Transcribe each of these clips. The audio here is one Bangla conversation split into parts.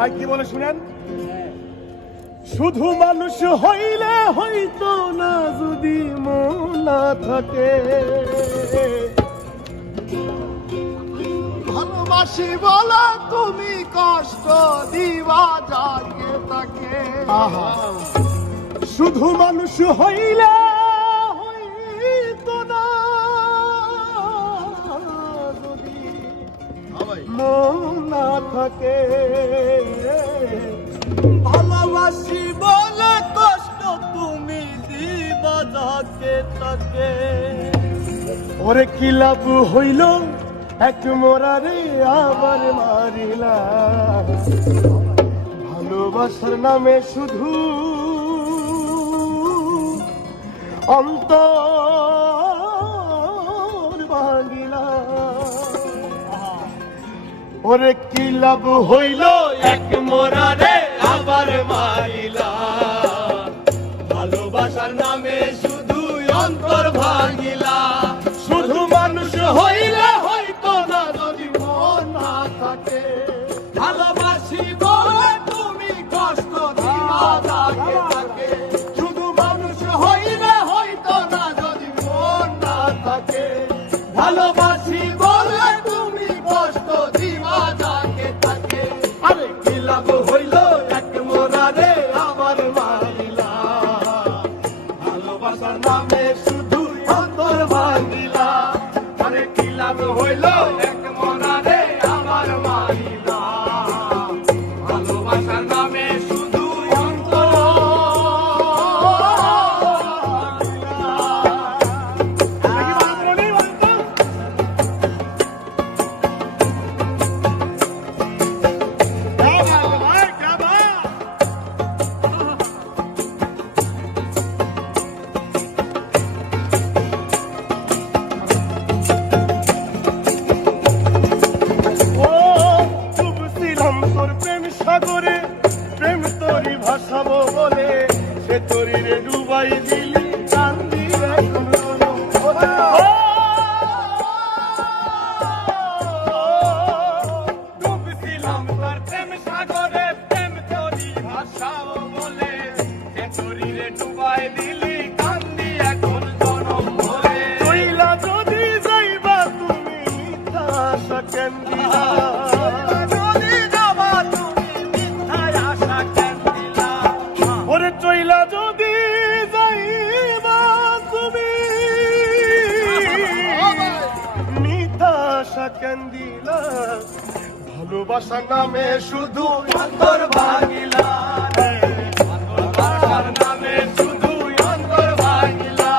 ভাই কি বলে শুনেন, শুধু মানুষ হইলে হইতো না যদি মন না থাকে, ভালোবাসি বলে তুমি কষ্ট দিবা যাকে তাকে। শুধু মানুষ হইলে হইতো না যদি মন না থাকে, ভালোবাসি বলে কষ্ট তুমি দিবা যাকে তাকে। ওরে কি লাভ হইল এক মরারে আবার মারিলা, ভালোবাসার নামে শুধু অন্তর ভাঙিলা। ওরে কি লাভ হইল এক মরারে আবার মারিলা, ভালোবাসার নামে শুধু অন্তর ভাঙিলা। শুধু মানুষ হইলে হয়তো না যদি মন না থাকে, ভালোবাসি বলে তুমি কষ্ট দিবা যাকে তাকে। শুধু মানুষ হইলে হয়তো না যদি মন না থাকে, ভালোবাসি বলে তুমি কষ্ট দিবা যাকে তাকে। আরে কি লাভ হইল এক মরারে আবার মারিলা, ভালোবাসার নামে শুধু অন্তর ভাঙিলা। আরে কি লাভ হইল এক মরারে আবার মারিলা, ভালোবাসার নামে শুধু অন্তর সাগরে প্রেম তরি ভাসাবো বলে, সে তরিরে ডুবাই দিলি কান্দি এখন ডুবছিলাম তোর প্রেম সাগরে, প্রেম তরি ভাসাবো বলে, সে তরিরে ডুবাই দিলি কান্দি এখন জনম ভরে। কইলা যদি যাইবা তুমি মিথ্যা আশা কেন দিলা, ওরে চইলা যদি যাইবা তুমি মিথ্যা আশা কেন দিলা, ভালোবাসার নামে শুধু অন্তর ভাঙিলা, ভালোবাসার নামে শুধু অন্তর ভাঙিলা।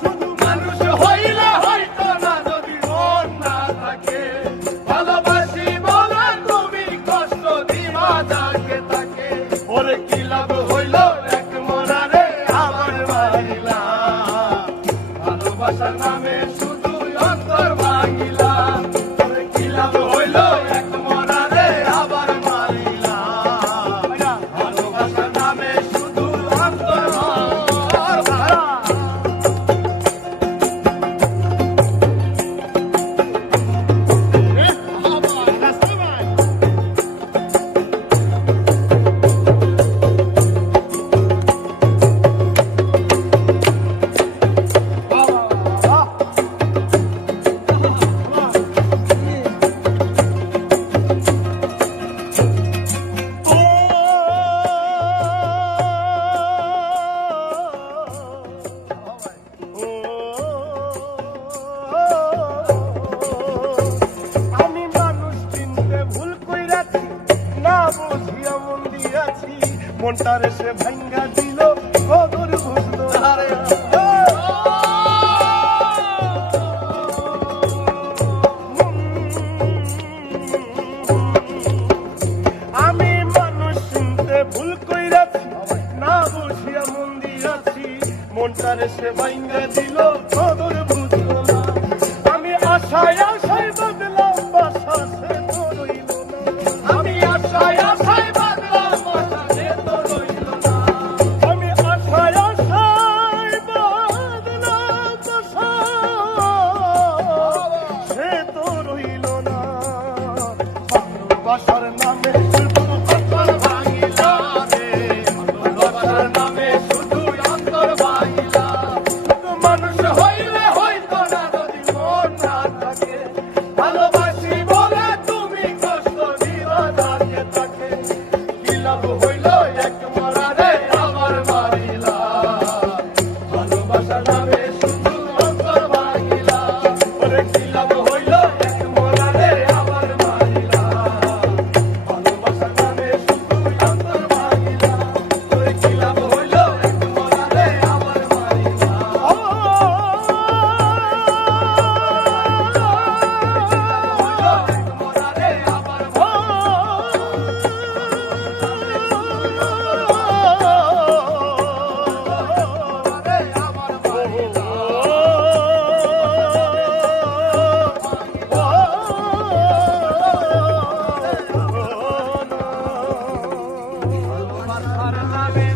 শুধু মানুষ হইলে হয়তো না যদি মন না থাকে, ভালোবাসি বলে তুমি কষ্ট দিবা যাকে তাকে। ওরে কি লাভ হইল এক মরারে আবার মারিলা, ভালোবাসার নামে শুধু অন্তর ভাঙিলা। ওরে কি লাভ হইল এক মরারে আবার মারিলা, ভালোবাসার নামে শুধু অন্তর ভাঙিলা। আমি মানুষ চিনতে ভুল কইরাছি, না বুঝিয়া মন দিয়াছি, মনটারে সে ভাঙ্গা দিল কদর বুঝলো না। আমি মানুষ চিনতে ভুল কইরাছি, না বুঝিয়া মন দিয়াছি, মনটারে সে ভাঙ্গা দিল কদর বুঝলো না। আমি আশায় আশায় বাদলাম বাসা, সে তো রইল না। আমি আশায় আশায় বাঁধলাম বাসা, সে তো রইল না। আমি আশায় আশায় বাদলাম বাসা, সে তো রইল না। ভালোবাসার নামে শুধু কথা মোরারে আমার মোরারে আমার মহিলা ভালোবাসার নামে